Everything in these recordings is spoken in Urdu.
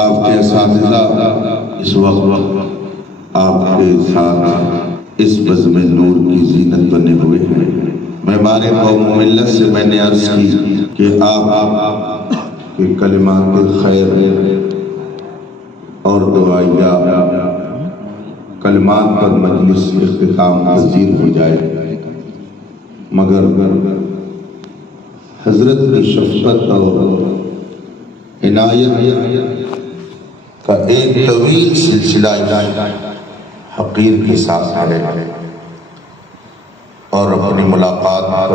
آپ کے اساتذہ اس وقت آپ کے ساتھ اس بزم نور کی زینت بنے ہوئے ہیں۔ معمار قوم و ملت سے میں نے عرض کی کہ آپ کے کلمات خیر اور دعائیہ کلمات پر مجلس اختتام پذیر ہو جائے، مگر حضرت کی شفقت اور عنایت کا ایک طویل سلسلہ حقیر کے ساتھ ہے اور اپنی ملاقات پر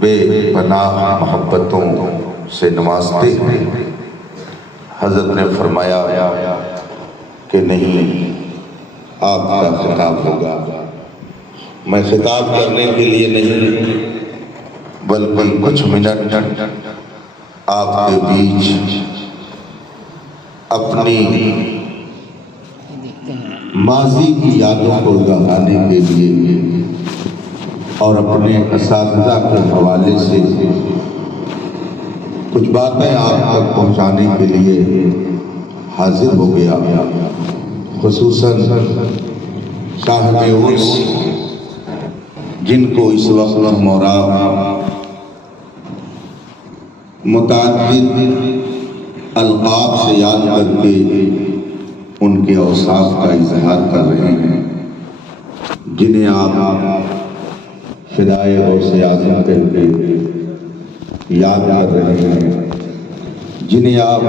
بے پناہ محبتوں سے نوازتے ہیں۔ حضرت نے فرمایا کہ نہیں، آپ کا خطاب ہوگا۔ میں خطاب کرنے کے لیے نہیں بلکہ کچھ منٹ آپ کے بیچ اپنی ماضی کی یادوں کو گہرانے کے لیے اور اپنے اساتذہ کے حوالے سے کچھ باتیں آپ تک پہنچانے کے لیے حاضر ہو گیا، خصوصاً صاحب عرس جن کو اس وقت ہم متعدد القاب سے یاد کر کے ان کے اوصاف کا اظہار کر رہے ہیں، جنہیں آپ فدائے غوث اعظم کہہ کے یاد کر رہے ہیں، جنہیں آپ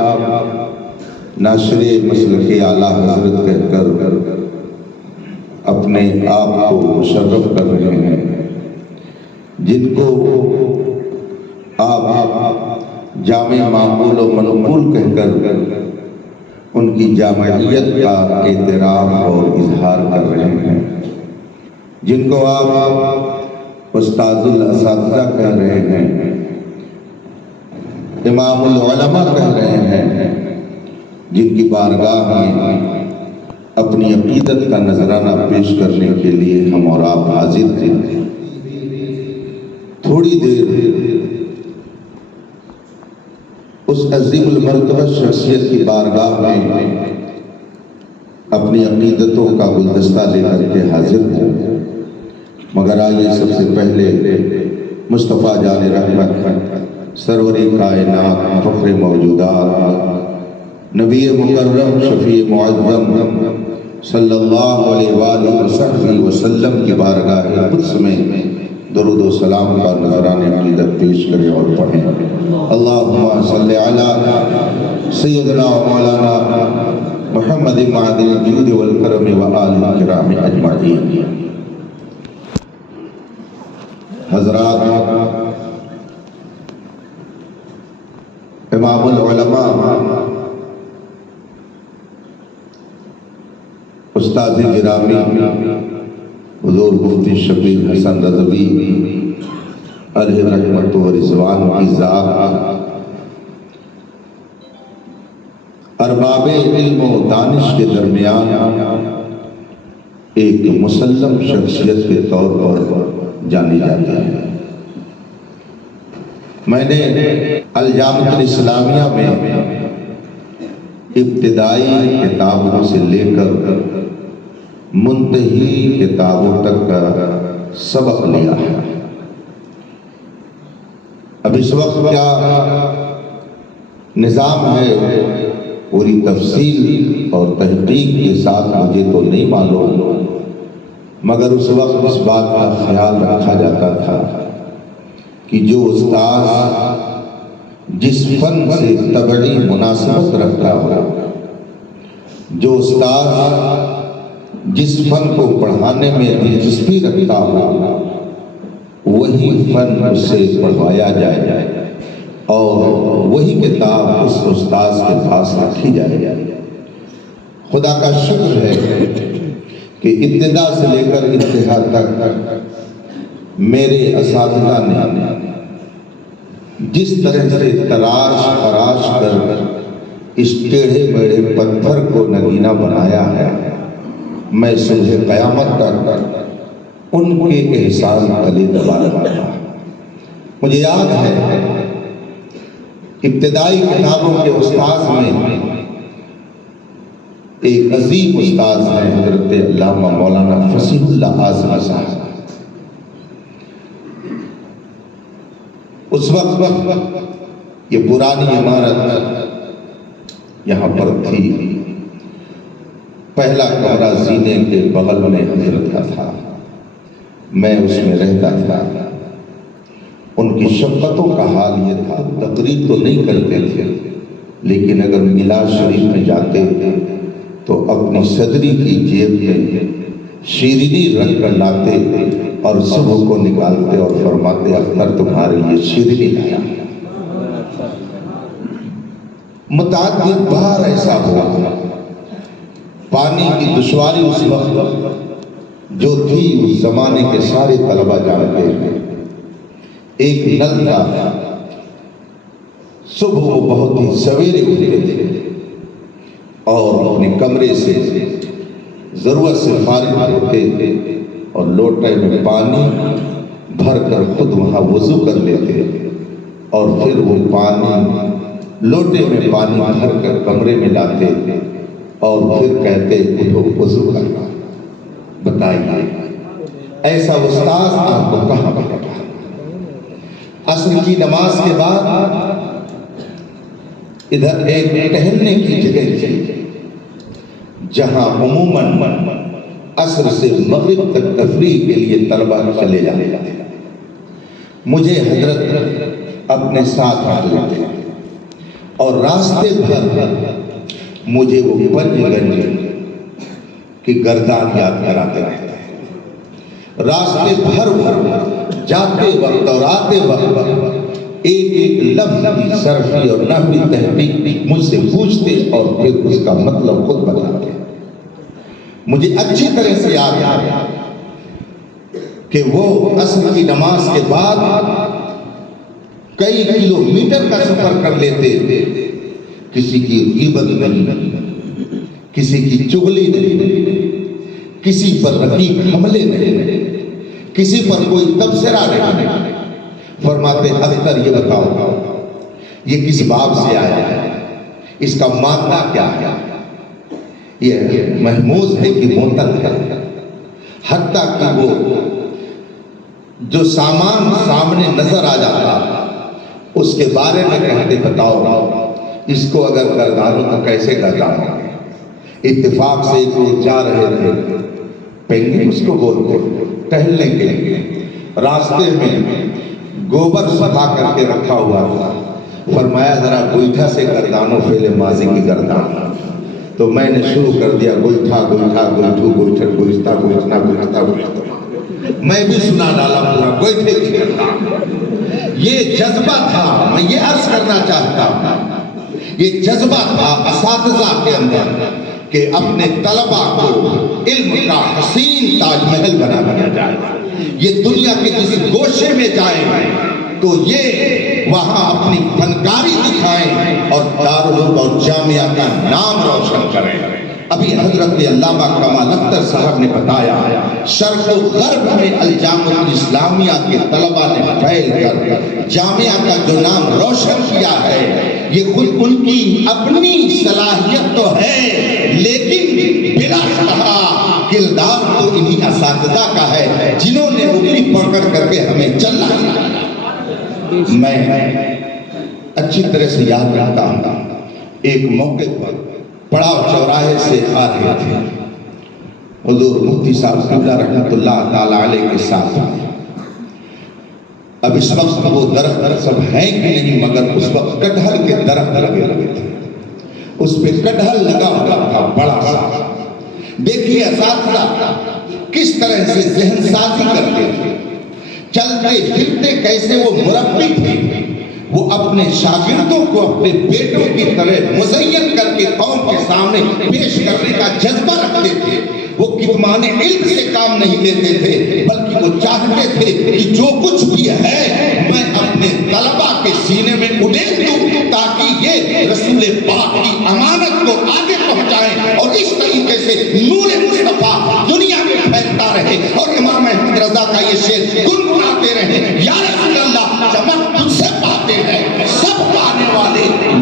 ناشر مسلک اعلیٰ حضرت کہہ کر اپنے آپ کو مشرف کر رہے ہیں، جن کو آپ جامع معقول و منقول کہہ کر ان کی جامعیت کا اعتراف اور اظہار کر رہے ہیں، جن کو آپ استاد الاساتذہ کہہ رہے ہیں، امام العلماء کہہ رہے ہیں، جن کی بارگاہ میں اپنی عقیدت کا نذرانہ پیش کرنے کے لیے ہم اور آپ حاضر تھے۔ تھوڑی دیر اس عظیم المرتبہ شخصیت کی بارگاہ میں اپنی عقیدتوں کا گلدستہ لے کر کے حاضر ہوں، مگر آئیے سب سے پہلے مصطفیٰ جان رحمت سرور کائنات فخر موجودات نبی مکرم شفیع معظم صلی اللہ علیہ وآلہ وسلم کی بارگاہ قدس میں درود و سلام کا نذرانہ عقیدت پیش کریں اور پڑھیں۔ اللہم صلی علی سیدنا و مولانا محمد معدن الجود والکرم وآلہ الکرام اجمعین۔ حضرات، امام العلماء استاد گرامی حضور مفتی شبیر حسن رضوی علیہ رحمت و رضوان کی ذات ارباب علم و دانش کے درمیان ایک مسلم شخصیت کے طور پر جانی جاتی ہے۔ میں نے الجامعۃ الاسلامیہ میں ابتدائی کتابوں سے لے کر منتہی کتابوں تک کا سبق لیا ہے۔ اب اس وقت کیا نظام ہے پوری تفصیل اور تحقیق کے ساتھ مجھے تو نہیں معلوم، مگر اس وقت اس بات کا خیال رکھا جاتا تھا کہ جو استاد جس فن سے طبعی مناسبت رکھتا ہو، جو استاد جس فن کو پڑھانے میں دلچسپی رکھتا ہو، وہی فن اس سے پڑھوایا جائے اور وہی کتاب اس استاذ کے پاس رکھی جائے۔ خدا کا شکر ہے کہ ابتدا سے لے کر انتہا تک میرے اساتذہ نے جس طرح سے تراش خراش کر اس ٹیڑھے میڑھے پتھر کو نگینہ بنایا ہے، میں صبح قیامت تک ان کے احسان تلے دبا رہا تھا۔ مجھے یاد ہے ابتدائی کتابوں کے استاذ میں ایک عظیم استاذ ہے حضرت علامہ مولانا فصیح اللہ اعظم صاحب. اس وقت یہ پرانی عمارت یہاں پر تھی. پہلا کمرہ زینے کے بغل میں حضرت کا تھا. میں اس میں رہتا تھا. ان کی شفقتوں کا حال یہ تھا، تقریر تو نہیں کرتے تھے، لیکن اگر میلاد شریف میں جاتے تو اپنی صدری کی جیب میں شیرینی رکھ کر لاتے اور صبح کو نکالتے اور فرماتے اختر تمہارے لیے شیرینی لایا. متعدد بار ایسا ہوا. پانی کی دشواری اس وقت جو تھی اس زمانے کے سارے طلبہ جانتے ہیں. ایک نل تھا. صبح وہ بہت ہی سویرے اٹھتے تھے اور اپنے کمرے سے ضرورت سے فارغ ہوتے تھے اور لوٹے میں پانی بھر کر خود وہاں وضو کر لیتے اور پھر وہ پانی لوٹے میں پانی بھر کر کمرے میں لاتے اور پھر کہتے اٹھو وضو کرنا. بتائیے ایسا استاذ آپ کو کہاں ملے گا؟ عصر کی نماز کے بعد ادھر ایک ٹہلنے کی جگہ تھی جہاں عموماً عصر سے مغرب تک تفریح کے لیے طلبہ چلے جاتے تھے. مجھے حضرت اپنے ساتھ آ لیتے اور راستے بھر مجھے وہ پنج گنج کی گردان یاد کراتے رہتے. راستے بھر جاتے وقت اور آتے وقت ایک ایک لفظ کی صرفی اور نحوی تحقیق مجھ سے پوچھتے اور پھر اس کا مطلب خود بتاتے. مجھے اچھی طرح سے یاد ہے کہ وہ عصر کی نماز کے بعد کئی کلومیٹر کا سفر کر لیتے. کسی کی غیبت نہیں، کسی کی چغلی نہیں، کسی پر رقیق حملے نہیں، کسی پر کوئی تبصرہ نہیں. فرماتے اختر یہ بتاؤ یہ کس باب سے آیا ہے، اس کا مادہ کیا ہے، یہ محموز ہے کہ معتل ہے. حتیٰ کہ وہ جو سامان سامنے نظر آ جاتا اس کے بارے میں کہتے بتاؤ اس کو اگر گردانو تو کیسے گردانو. اتفاق سے کوئی جا رہے تھے، پینگوئن اس کو بولتے ٹہلنے کے لیے، راستے میں گوبر صفا کر کے رکھا ہوا تھا. فرمایا ذرا گوئٹھا سے گردانو فعل ماضی کی گردان. تو میں نے شروع کر دیا گوئٹھا گوئٹھا گوئٹھو گوئٹھر گوئٹھا گوئٹھنا گوئٹھا گوئٹھا. میں بھی سنا ڈالا پورا گوئٹھے کی گردان. یہ جذبہ تھا. میں یہ عرض کرنا چاہتا ہوں یہ جذبہ تھا اساتذہ کے اندر کہ اپنے طلبہ کو علم کا حسین تاج محل بنا دیا جائے. یہ دنیا کے کسی گوشے میں جائیں تو یہ وہاں اپنی فنکاری دکھائیں اور دارالعلوم اور جامعہ کا نام روشن کریں. ابھی حضرت علامہ کمال اختر صاحب نے بتایا شرق و غرب میں الجامعہ الاسلامیہ کے طلبہ نے پھیل کر جامعہ کا جو نام روشن کیا ہے یہ خود ان کی اپنی صلاحیت تو ہے، لیکن بلا شبہ کردار تو انہی اساتذہ کا ہے جنہوں نے انگلی پکڑ کر کے ہمیں چلنا سکھایا. میں اچھی طرح سے یاد رکھتا ہوں ایک موقع پر پڑاؤ چوراہے سے آ رہے تھے. حضور مفتی صاحب قبلہ رحمۃ اللہ تعالی علیہ کے ساتھ. اب اس وقت وہ درخت سب ہیں کہ نہیں، مگر اس وقت کٹہل کے درخت لگے تھے. اس پہ کٹہل لگا ہوا تھا بڑا سا. دیکھیے اساتذہ کس طرح سے ذہن سازی کرتے تھے، چلتے پھرتے کیسے وہ مربی تھے. وہ اپنے شاگردوں کو اپنے بیٹوں کی طرح مزین کر کے قوم کے سامنے پیش کرنے کا جذبہ رکھتے تھے. وہ کتمان علم سے کام نہیں لیتے تھے، بلکہ وہ چاہتے تھے کہ جو کچھ بھی ہے میں اپنے طلبہ کے سینے میں اڑیل دوں تاکہ یہ رسول پاک کی امانت کو آگے پہنچائیں اور اس طریقے سے نور مصطفیٰ دنیا میں پھیلتا رہے. اور امام احمد رضا کا یہ شعر گنگناتے رہے، یا رسول اللہ چمک تجھ سے پاتے ہیں سب پانے والے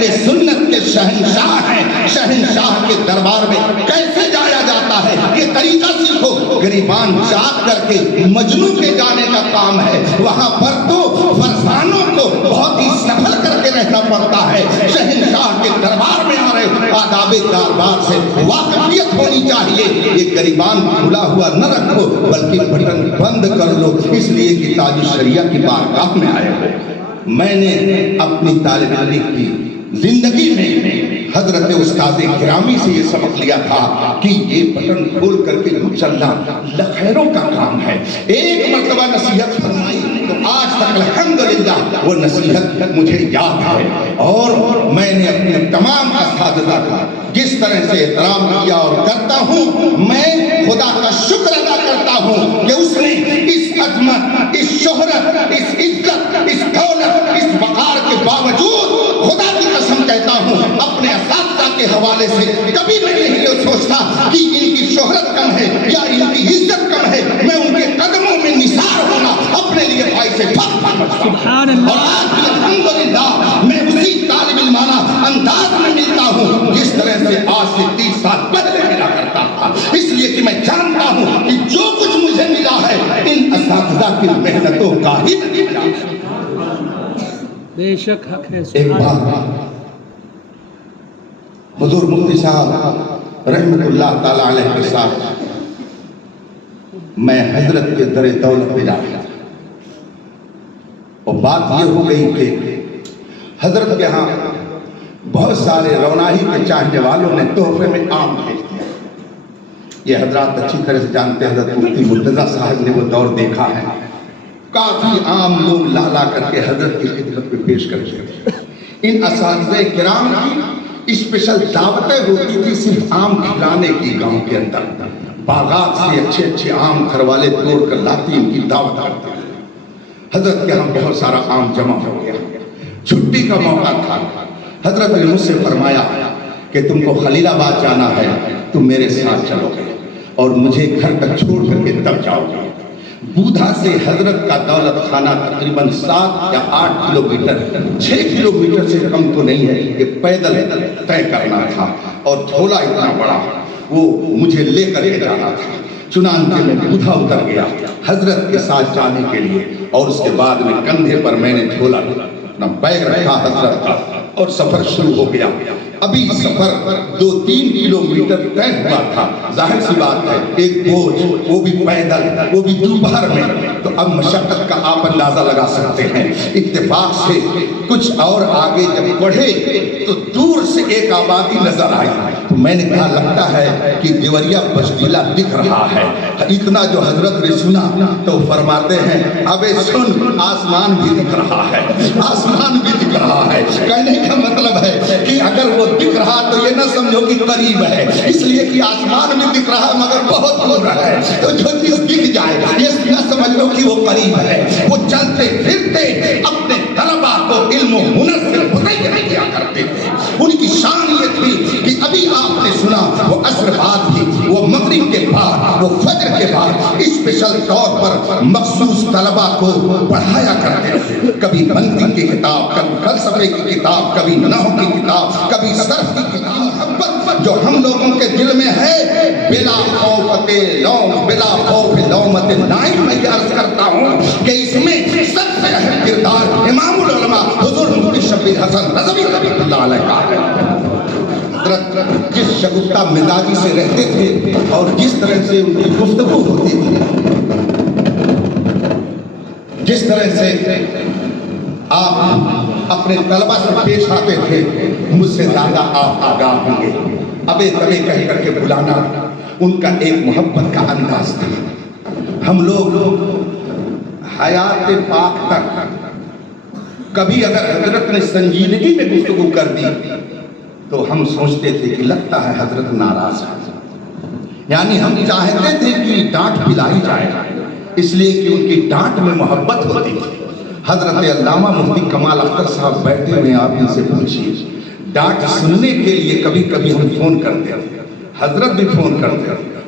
اہل سنت کے شہنشاہ ہیں، شہنشاہ کے دربار میں کیسے جایا جاتا ہے یہ طریقہ سیکھو۔ گریبان چاک کر کے مجنوں کے جانے کا کام ہے، وہاں پر تو فرزانوں کو بہت ہی سنبھل کر کے رہنا پڑتا ہے۔ شہنشاہ کے دربار میں آ رہے، آداب دربار سے واقفیت ہونی چاہیے۔ یہ گریبان کھلا ہوا نہ رکھو بلکہ بٹن بند کر لو، اس لیے کہ تاج الشریعہ کی بارگاہ میں آئے ہو۔ میں نے اپنی طالب علم کی زندگی میں حضرت استاد گرامی سے یہ سبق لیا تھا کہ یہ بٹن کھول کر کے چلنا خیروں کا کام ہے۔ ایک مرتبہ نصیحت فرمائی تو آج تک الحمدللہ وہ نصیحت مجھے یاد ہے، اور میں نے اپنے تمام اساتذہ کا جس طرح سے احترام کیا اور کرتا ہوں، میں خدا کا شکر ادا کرتا ہوں کہ اس نے اس عظمت، اس شہرت، اس عزت، اس دولت، اس وقار کے باوجود، خدا کی قسم کہتا ہوں اپنے اساتذہ کے حوالے سے کبھی میں نہیں یہ سوچتا کہ ان کی شہرت کم ہے یا ان کی عزت کم ہے، میں ان کے قدموں میں نثار ہونا اپنے لیے بھائی سے فخر سمجھتا ہوں۔ اور آج بھی الحمدللہ میں اسی طالب علمانہ انداز میں ملتا ہوں جس طرح سے آج سے 30 سال پہلے ملا کرتا تھا، اس لیے کہ میں جانتا ہوں کہ جو کچھ مجھے ملا ہے ان اساتذہ کی محنتوں کا ہی نتیجہ ہے۔ بے شک حق ہے۔ ایک بات حضور مفتی صاحب رحمت اللہ تعالی علیہ کے ساتھ میں حضرت کے در دولت پہ جا گیا، اور بات یہ ہو گئی کہ حضرت کے ہاں بہت سارے روناہی کے چاہنے والوں نے تحفے میں آم بھیج دیا۔ یہ حضرات اچھی طرح سے جانتے ہیں، حضرت مفتی مرتضیٰ صاحب نے وہ دور دیکھا ہے، کافی عام لوگ لا لا کر کے حضرت کی خدمت میں پیش کر کے ان اساتذہ کرام کی اسپیشل دعوتیں ہوتی تھی صرف آم کھلانے کی۔ گاؤں کے اندر باغات سے اچھے اچھے آم گھر والے توڑ کر لاتی، ان کی دعوت کرتے۔ حضرت کے ہاں بہت سارا آم جمع ہو گیا، چھٹی کا موقع تھا۔ حضرت نے مجھ سے فرمایا کہ تم کو خلیل آباد جانا ہے، تم میرے ساتھ چلو گے اور مجھے گھر تک چھوڑ کر کے تب جاؤ گے۔ بودھا سے حضرت کا دولت خانہ تقریباً 7 یا 8 کلومیٹر، 6 کلومیٹر سے کم تو نہیں ہے، یہ پیدل طے کرنا تھا، اور جھولا اتنا بڑا وہ مجھے لے کر کے جانا تھا۔ چنانچہ میں بودھا اتر گیا حضرت کے ساتھ جانے کے لیے، اور اس کے بعد میں کندھے پر میں نے جھولا اپنا بیگ رکھا حضرت کا، اور سفر شروع ہو گیا۔ ابھی سفر 2-3 کلومیٹر طے ہوا تھا، ظاہر سی بات ہے ایک بوجھ، وہ بھی پیدل، وہ بھی دوپہر میں، تو اب مشقت کا آپ اندازہ لگا سکتے ہیں۔ اتفاق سے کچھ اور آگے جب بڑھے تو دور سے ایک آبادی نظر آئی، تو میں نے کہا لگتا ہے کہ دیوریا بشکیلا دکھ رہا ہے۔ اتنا جو حضرت نے سنا تو فرماتے ہیں ابے سن، آسمان بھی دکھ رہا ہے، آسمان بھی دکھ رہا ہے۔ کہنے کا مطلب ہے کہ اگر وہ دکھ رہا تو یہ نہ سمجھو کہ قریب ہے، اس لیے کہ آسمان بھی دکھ رہا مگر بہت دور ہے، تو جو چیز دکھ جائے یہ نہ سمجھ لو کہ وہ قریب ہے۔ وہ چلتے پھرتے اپنے طلباء کو علم و ہنر سے متعین کیا کرتے تھے۔ ان کی شان یہ تھی کہ ابھی آپ نے سنا وہ عصر بعد بھی، وہ مغرب کے بعد، وہ فجر کے بعد اسپیشل طور پر مخصوص طلباء کو پڑھایا کرتے تھے۔ کبھی منطق کی کتاب، کبھی فلسفے کی کتاب، کبھی نحو کی کتاب، کبھی صرف کی کتاب۔ محبت جو ہم لوگوں کے دل میں ہے، بلا خوف لوم، بلا خوف لومت لائم، میں عرض کرتا ہوں کہ اس میں سب سے اہم کردار امام العلماء حضور مفتی شبیر حسن رضوی رحمۃ اللہ علیہ کا ہے۔ حضرت جس شگفتہ مزاجی سے رہتے تھے اور جس طرح سے ان کی گفتگو ہوتی تھی، جس طرح سے آپ اپنے طلبہ سے پیش آتے تھے، مجھ سے زیادہ آپ آگاہ ہوں گے۔ ابے تبے کہہ کر کے بلانا ان کا ایک محبت کا انداز تھا۔ ہم لوگ حیات پاک تک کبھی اگر حضرت نے سنجیدگی میں گفتگو کر دی تو ہم سوچتے تھے کہ لگتا ہے حضرت ناراض ہے، یعنی ہم چاہتے تھے کہ ڈانٹ پلائی جائے، اس لیے کہ ان کی ڈانٹ میں محبت ہوتی تھی۔ حضرت علامہ مفتی کمال اختر صاحب بیٹھے ہوئے، آپ ان سے پوچھیے، ڈانٹ سننے کے لیے کبھی کبھی ہم فون کرتے تھے، حضرت بھی فون کرتے تھے،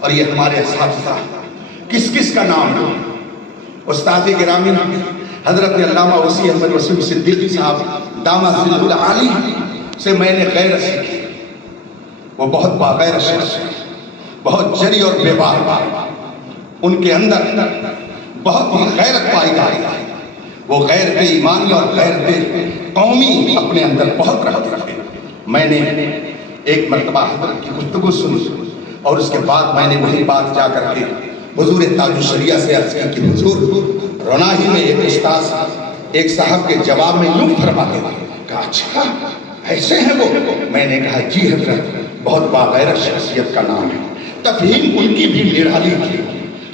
اور یہ ہمارے اساتذہ کس کس کا نام ہے؟ استاد گرامی حضرت علامہ وسیع احمد وسیم صدیقی صاحب دامہ ظل العالی سے میں نے غیرت سیکھی. وہ بہت باغیرت شخص، بہت جری اور بے باک، ان کے اندر بہت ہی غیرت پائی گئی. وہ غیرت ایمانی اور غیرت قومی اپنے اندر بہت رکھتے. میں نے ایک مرتبہ حضرت کی گفتگو سنی اور اس کے بعد میں نے وہی بات جا کر کے حضور تاج الشریعہ سے عرض کی کہ حضور روناہی میں ایک استاد ایک صاحب کے جواب میں یوں فرماتے تھے. کہا اچھا ایسے ہیں وہ؟ میں نے کہا جی حضرت، بہت باغیرت شخصیت کا نام ہے. تفہیم ان کی بھی نرالی تھی.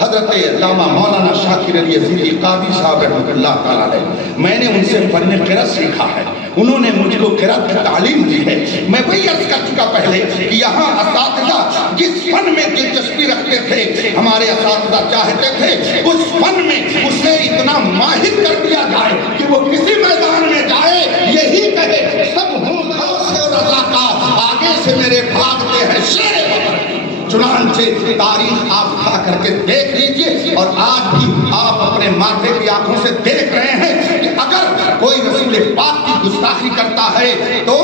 حضرت علامہ مولانا شاکر علی عزیزی قاضی صاحب رحمۃ اللہ تعالیٰ علیہ، میں نے ان سے فن قرأت سیکھا ہے، انہوں نے مجھ کو قرأت کی تعلیم دی ہے. میں وہی عرض کر چکا پہلے کہ یہاں اساتذہ جس فن میں دلچسپی رکھتے تھے، ہمارے اساتذہ چاہتے تھے اس فن میں اسے اتنا ماہر کر دیا جائے کہ وہ کسی میدان میں جائے یہی کہے سب ہوں خاص اور رضاکار، آگے سے میرے بھاگتے ہیں شیر وطن. چنانچہ تاریخ آپ اٹھا کر کے دیکھ لیجئے اور آج بھی آپ اپنے ماتھے کی آنکھوں سے دیکھ رہے ہیں کہ اگر کوئی رسول پاک کی گستاخی کرتا ہے تو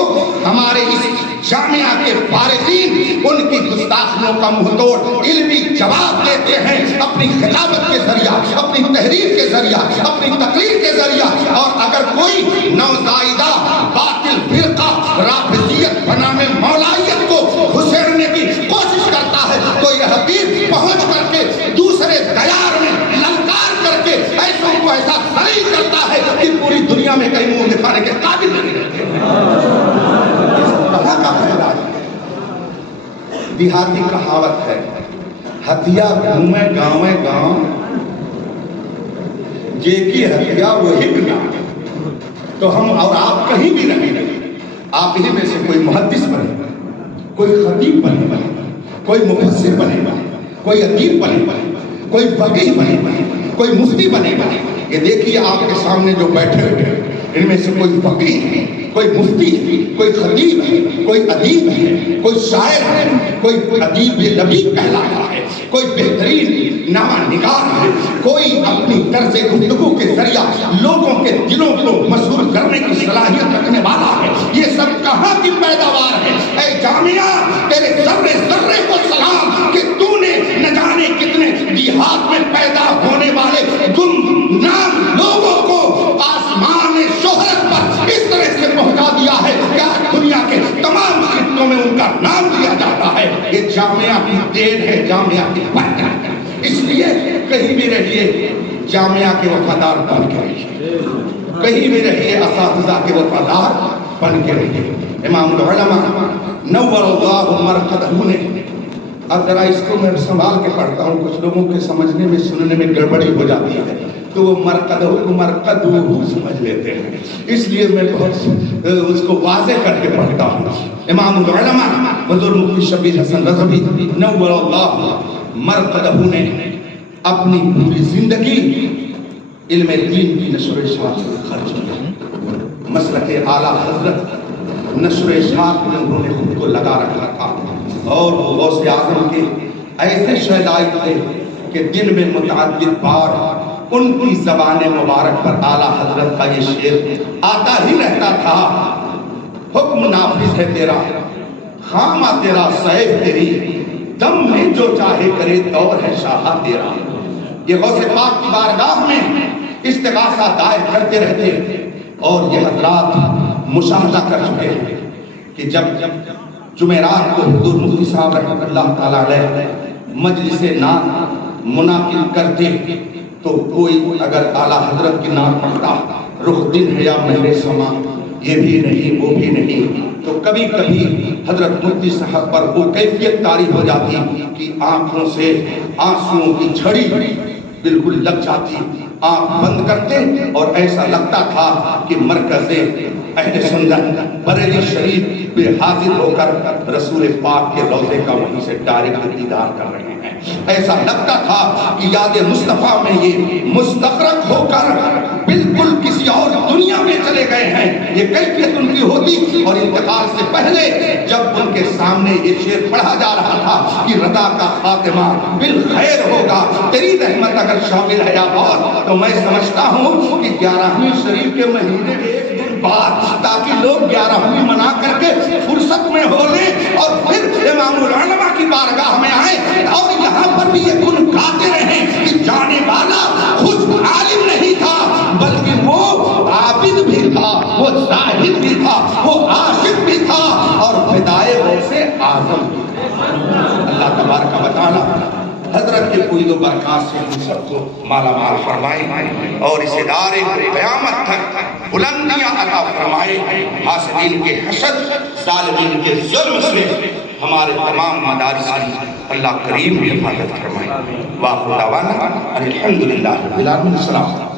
ہمارے اس جامعہ کے فارغین ان کی گستاخیوں کا منہ توڑ علمی جواب دیتے ہیں اپنی خطابت کے ذریعہ، اپنی تحریر کے ذریعہ، اپنی تقریر کے ذریعہ. اور اگر کوئی نوزائیدہ باطل فرقہ رافضیت بنامے مولائیت کو گھسیڑنے کی کوشش کرتا ہے تو یہ حقیق پہنچ کر کے دوسرے دیار میں للکار کر کے ایسوں کو ایسا ذلیل کرتا ہے کہ پوری دنیا میں کہیں منہ دکھانے کے قابل نہیں رہتے. کا پھیلا دیہاتی کہاوت ہے، ہتھیا گھومے گاؤں گاؤں جے کی ہتھیا وہی بنا. تو ہم اور آپ کہیں بھی نہیں رہے، آپ ہی میں سے کوئی محدث بنے گا، کوئی خطیب بنے گا، کوئی مفسر بنے گا، کوئی ادیب بنے گا، کوئی فقیہ بنے گا، کوئی مفتی بنے گا. یہ دیکھیے آپ کے سامنے جو بیٹھے ہوئے ان میں سے کوئی فقیہ ہے، کوئی مفتی ہے، کوئی خطیب ہے، کوئی ادیب ہے، کوئی شاعر ہے، کوئی ادیب لبیب کہلاتا ہے، کوئی بہترین نامہ نگار ہے، کوئی اپنی طرز گفتگو کے ذریعہ لوگوں کے دلوں کو مسحور کرنے کی صلاحیت رکھنے والا ہے. یہ سب کہاں کی پیداوار ہے؟ اے جامعہ تیرے ذرے ذرے کو سلام کہ تو نے نہ جانے کتنے دیہات میں پیدا ہونے والے گمنام لوگوں کو آسمان شہرت پر اس طرح سے پہنچا دیا ہے کہ دنیا کے تمام خطوں میں ان کا نام لیا جاتا ہے. یہ جامعہ کی دین ہے، جامعہ کی برکت ہے. اس لیے کہیں بھی رہیے جامعہ کے وفادار بن کے رہیے، کہیں بھی رہیے اساتذہ کے وفادار بن کے رہیے. امام العلماء نور اللہ مرقدہ نے، اب ذرا اس کو میں سنبھال کے پڑھتا ہوں، کچھ لوگوں کے سمجھنے میں سننے میں گڑبڑی ہو جاتی ہے تو وہ مرقدہ کو مرقدہ سمجھ لیتے ہیں، اس لیے میں بہت اس کو واضح کر کے پڑھتا ہوں. امام العلماء حضور مفتی شبیر حسن رضوی نور اللہ مرقدہ نے اپنی پوری زندگی علم دین کی نشر و اشاعت میں خرچ کیا. مسلک اعلیٰ حضرت نشر و اشاعت میں انہوں نے خود کو لگا رکھا تھا اور وہ غوث اعظم کے ایسے شہدائی تھے کہ دن میں متعدد بار ان کی زبان مبارک پر اعلیٰ حضرت کا یہ شعر آتا ہی رہتا تھا. حکم نافذ ہے تیرا، خامہ تیرا، سیف تیری، دم میں جو چاہے کرے دور ہے شاہ تیرا. یہ غوث پاک کی بارگاہ میں استغاثہ دائر کرتے رہتے اور یہ حضرات مشاہدہ کر چکے ہیں کہ جب جمعرات کو حضور مفتی صاحب رحمۃ اللہ تعالیٰ علیہ مجلس نعت منعقد کرتے تو کوئی اگر اعلیٰ حضرت کی نعت پڑھتا، رخ دن ہے یا مہر سما، یہ بھی نہیں وہ بھی نہیں، تو کبھی کبھی حضرت مفتی صاحب پر وہ کیفیت طاری ہو جاتی کہ آنکھوں سے آنسوؤں کی جھڑی بالکل لگ جاتی. آنکھ بند کرتے اور ایسا لگتا تھا کہ مرکز اہل سنت بریلی شریف پہ حاضر ہو کر رسول پاک کے روضے کا وہیں سے ڈائریکٹ دیدار کر رہے ہیں. ایسا لگتا تھا کہ یاد مصطفیٰ میں یہ مستغرق ہو کر بالکل کسی اور دنیا میں چلے گئے ہیں. یہ کیفیت ان کی ہوتی. اور انتقال سے پہلے جب ان کے سامنے یہ شعر پڑھا جا رہا تھا کہ رضا کا خاتمہ بالخیر ہوگا، تیری رحمت اگر شامل ہے یا بہت، تو میں سمجھتا ہوں کہ 11ویں شریف کے مہینے کے ایک دن بعد، تاکہ لوگ 11ویں منا کر کے فرصت میں ہو لیں اور پھر امام العلماء کی بارگاہ میں آئیں اور یہاں پر بھی یہ گن گاتے رہیں کہ جانے والا خود عالم نہیں تھا بلکہ وہ عابد بھی تھا، وہ زاہد بھی تھا، وہ عاشق بھی تھا اور فدائے غوث اعظم بھی تھا. اللہ تبارک و تعالی حضرت کے کوئی دو برکات سے ہم سب کو مالا مال فرمائے اور اس ادارے کو قیامت تک بلندیاں عطا فرمائے. حاسدین کے حسد، ظالمین کے ظلم سے ہمارے تمام مدارس کی اللہ کریم حفاظت فرمائے. وآخر دعوانا الحمدللہ رب العالمین. السلام.